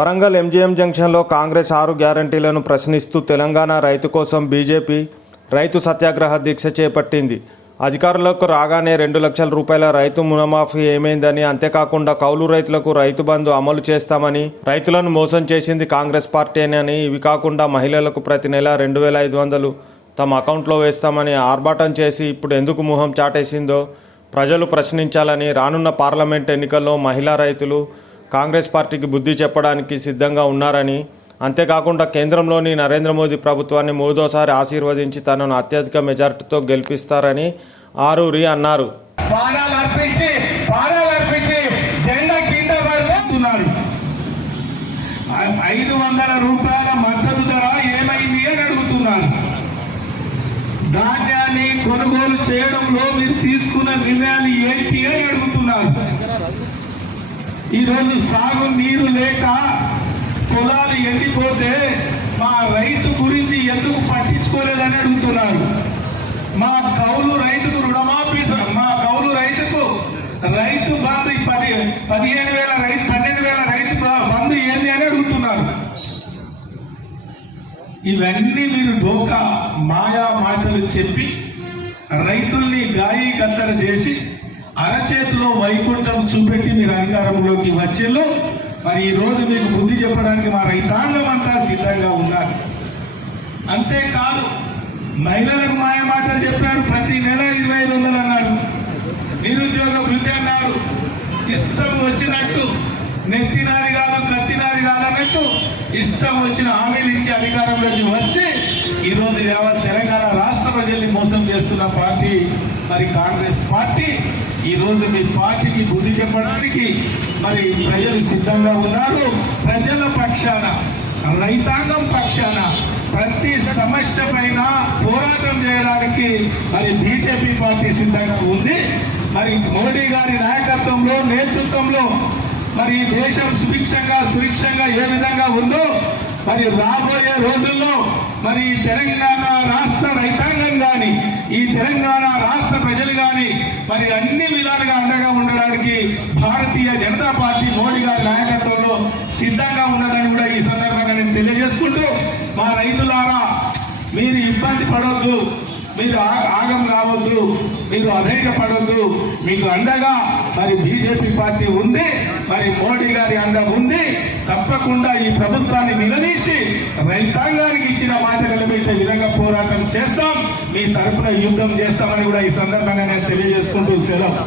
Warangal MGM జంక్షన్లో కాంగ్రెస్ ఆరు గ్యారంటీలను ప్రశ్నిస్తూ తెలంగాణ రైతు కోసం బీజేపీ రైతు సత్యాగ్రహ దీక్ష చేపట్టింది. అధికారులకు రాగానే రెండు లక్షల రూపాయల రైతు రుణమాఫీ ఏమైందని అంతేకాకుండా కౌలు రైతులకు రైతు బంధు అమలు చేస్తామని రైతులను మోసం చేసింది కాంగ్రెస్ పార్టీనని ఇవి కాకుండా మహిళలకు ప్రతి నెల రెండు వేల ఐదు వందలు తమ అకౌంట్లో వేస్తామని ఆర్భాటం చేసి ఇప్పుడు ఎందుకు మొహం చాటేసిందో ప్రజలు ప్రశ్నించాలని రానున్న పార్లమెంట్ ఎన్నికల్లో మహిళా రైతులు కాంగ్రెస్ పార్టీకి బుద్ధి చెప్పడానికి సిద్ధంగా ఉన్నారని అంతేకాకుండా కేంద్రంలోని నరేంద్ర మోదీ ప్రభుత్వాన్ని మూడోసారి ఆశీర్వదించి తనను అత్యధిక మెజార్టీతో గెలిపిస్తారని ఆరూరి అన్నారు. ఐదు వందల రూపాయల మద్దతు ధర ఏమైంది అని అడుగుతున్నారు. ధాన్యాన్ని కొనుగోలు చేయడంలో మీరు తీసుకున్న నిర్ణయాలు ఏంటి అని అడుగుతున్నారు. ఈరోజు సాగు నీరు లేక పొలాలు ఎండిపోతే మా రైతు గురించి ఎందుకు పట్టించుకోలేదని అడుగుతున్నారు. మా కౌలు రైతుకు రుణమాఫీ మా కౌలు రైతుకు రైతు బంధు పది పదిహేను వేల రైతు పన్నెండు వేల రైతు బంధు ఏంది అని అడుగుతున్నారు. ఇవన్నీ మీరు డోకా మాయా మాటలు చెప్పి రైతుల్ని గాయి గద్దర చేసి అరచేతిలో వైకుంఠం చూపెట్టి మీరు అధికారంలోకి వచ్చేలో మరి ఈ రోజు మీకు బుద్ధి చెప్పడానికి మా రైతాంగం అంతా సిద్ధంగా ఉన్నారు. అంతేకాదు మహిళలకు మాయ మాటలు చెప్పారు ప్రతి నెల ఇరవై ఐదు వందలు అన్నారు. నిరుద్యోగ వృద్ధి అన్నారు. ఇష్టం వచ్చినట్టు నెత్తినారిగా కాదు కత్తినాది కాదన్నట్టు ఇష్టం వచ్చిన హామీలు ఇచ్చి అధికారంలోకి వచ్చి ఈరోజు యావత్ తెలంగాణ రాష్ట్ర ప్రజల్ని మోసం చేస్తున్న పార్టీ మరి కాంగ్రెస్ పార్టీ ఈరోజు మీ పార్టీకి బుద్ధి చెప్పడానికి మరి ప్రజలు సిద్ధంగా ఉన్నారు. ప్రజల పక్షాన రైతాంగం పక్షాన ప్రతి సమస్య పైన పోరాటం చేయడానికి మరి బీజేపీ పార్టీ సిద్ధంగా ఉంది. మరి మోడీ గారి నాయకత్వంలో నేతృత్వంలో మరి ఈ దేశం సుభిక్షంగా సురక్షంగా ఏ విధంగా ఉందో మరి రాబోయే రోజుల్లో మరి తెలంగాణ రాష్ట్ర రైతాంగం కానీ ఈ తెలంగాణ రాష్ట్ర ప్రజలు కానీ మరి అన్ని విధాలుగా అండగా ఉండడానికి భారతీయ జనతా పార్టీ మోడీ గారి నాయకత్వంలో సిద్ధంగా ఉన్నదని కూడా ఈ సందర్భంగా నేను తెలియజేసుకుంటూ మా రైతులారా మీరు ఇబ్బంది పడవద్దు మీరు ఆ- ఆగం రావద్దు మీరు అధైర్యపడొద్దు మీకు అండగా మరి బీజేపీ పార్టీ ఉంది మరి మోడీ గారి అండ ఉంది తప్పకుండా ఈ ప్రభుత్వాన్ని నిలదీసి రైతాంగానికి ఇచ్చిన మాట నిలబెట్టే విధంగా పోరాటం చేస్తాం మీ తరపున యుద్ధం చేస్తామని కూడా ఈ సందర్భంగా నేను తెలియజేసుకుంటూ సెలవు.